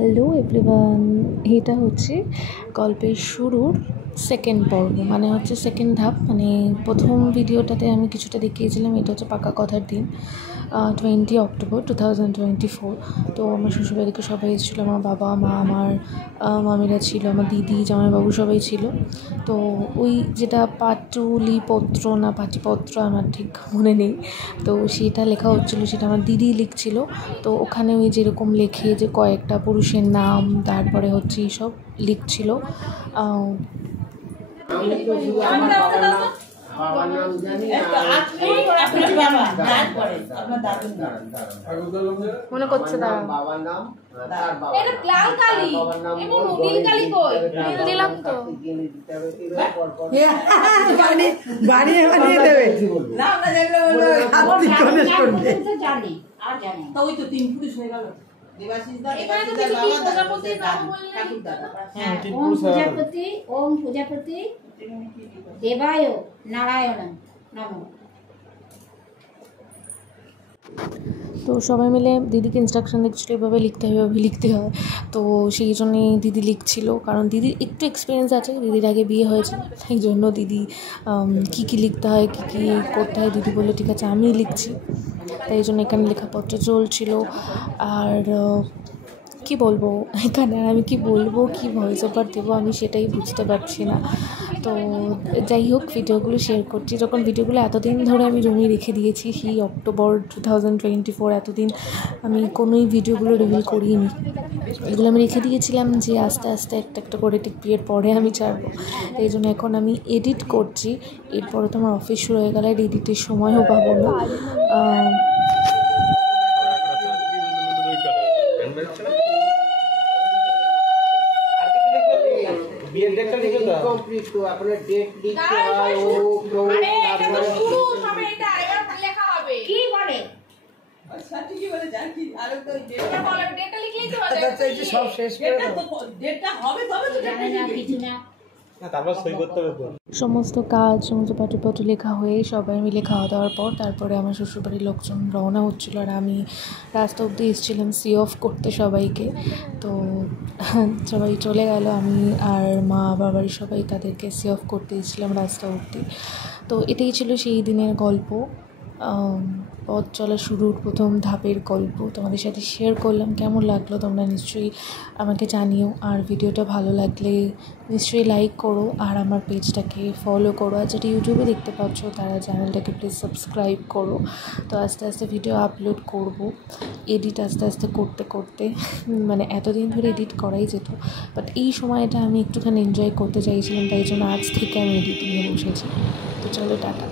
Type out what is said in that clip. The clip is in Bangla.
হ্যালো এভরিওয়ান, এটা হচ্ছে গল্পের শুরুর সেকেন্ড পর্ব, মানে হচ্ছে সেকেন্ড ধাপ। মানে প্রথম ভিডিওটাতে আমি কিছুটা দেখিয়েছিলাম, এটা হচ্ছে পাকা কথার দিন, 20 অক্টোবর 2024। তো আমার শ্বশুরবাড়িকে সবাই এসেছিলো, আমার বাবা মা, আমার মামিরা ছিল, আমার দিদি, জামাইবাবু সবাই ছিল। তো ওই যেটা পাটুলিপত্র না পাটিপত্র আমার ঠিক মনে নেই, তো সেটা লেখা হচ্ছিলো, সেটা আমার দিদি লিখছিল। তো ওখানে ওই যেরকম লেখে যে কয়েকটা পুরুষের নাম, তারপরে হচ্ছে এইসব লিখছিল। মনে করছে দিলাম তো বানিয়ে বানিয়ে দেবে। ওম প্রজাপতি দেবায় নারায়ণ নমঃ। তো সবাই মিলে দিদিকে ইনস্ট্রাকশন দিচ্ছিলো এভাবে লিখতে হয়, এভাবে লিখতে হয়। তো সেই জন্যই দিদি লিখছিল, কারণ দিদির একটু এক্সপিরিয়েন্স আছে, দিদির আগে বিয়ে হয়েছে, সেই জন্য দিদি কী কী লিখতে হয়, কী কী করতে হয়, দিদি বললো ঠিক আছে আমি লিখছি। তাই এই জন্য এখানে লেখাপত্র চলছিল। আর কি বলবো এখানে, আর আমি কি বলবো, কি ভয়েস ওভার দেবো আমি সেটাই বুঝতে পারছি না। তো যাই হোক, ভিডিওগুলো শেয়ার করছি। যখন ভিডিওগুলো এতদিন ধরে আমি জমিয়ে রেখে দিয়েছি, সেই অক্টোবর 2024 এতদিন আমি কোনোই ভিডিওগুলো রিভিল করিনি। এগুলো আমি রেখে দিয়েছিলাম যে আস্তে আস্তে একটা একটা করে বিয়ের পরে আমি ছাড়বো। এই জন্য এখন আমি এডিট করছি। এরপরে তো আমার অফিস শুরু হয়ে গেলে আর এডিটের সময়ও পাবো না। বিয়ের ডেটটা লিখে দাও, কমপ্লিট তো আপনার ডেট লিখতে হয়। ও আরে এটা তো শুরু, সবে এটা এবার লেখা হবে। কি বলে আচ্ছা ঠিকই বলে জানি, আর তো ডেটটা বলে, ডেটটা লিখলেই তো হবে। আচ্ছা এই যে সব শেষ করে দাও, ডেটটা হবে তবে তো জানি না কিছু না। সমস্ত কাজ, সমস্ত পাঠ্যপত্র লেখা হয়ে সবাই মিলে খাওয়া দাওয়ার পর তারপরে আমার শ্বশুরবাড়ির লোকজন রওনা হচ্ছিলো, আর আমি রাস্তা অবধি এসেছিলাম সি অফ করতে সবাইকে। তো সবাই চলে গেল, আমি আর মা বাবার সবাই তাদেরকে সি অফ করতে এসেছিলাম রাস্তা অবধি। তো এটাই ছিল সেই দিনের গল্প, পথ চলা শুরুর প্রথম ধাপের গল্প তোমাদের সাথে শেয়ার করলাম। কেমন লাগলো তোমরা নিশ্চয়ই আমাকে জানিও, আর ভিডিওটা ভালো লাগলে নিশ্চয়ই লাইক করো, আর আমার পেজটাকে ফলো করো। আর যেটা ইউটিউবে দেখতে পাচ্ছ তারা চ্যানেলটাকে প্লিজ সাবস্ক্রাইব করো। তো আস্তে আস্তে ভিডিও আপলোড করব, এডিট আস্তে আস্তে করতে করতে, মানে এতদিন ধরে এডিট করাই যেত, বাট এই সময়টা আমি একটুখানি এনজয় করতে চাইছিলাম, তাই জন্য আজ থেকে আমি এডিটিংয়ে বসেছি। তো চলো টাটা।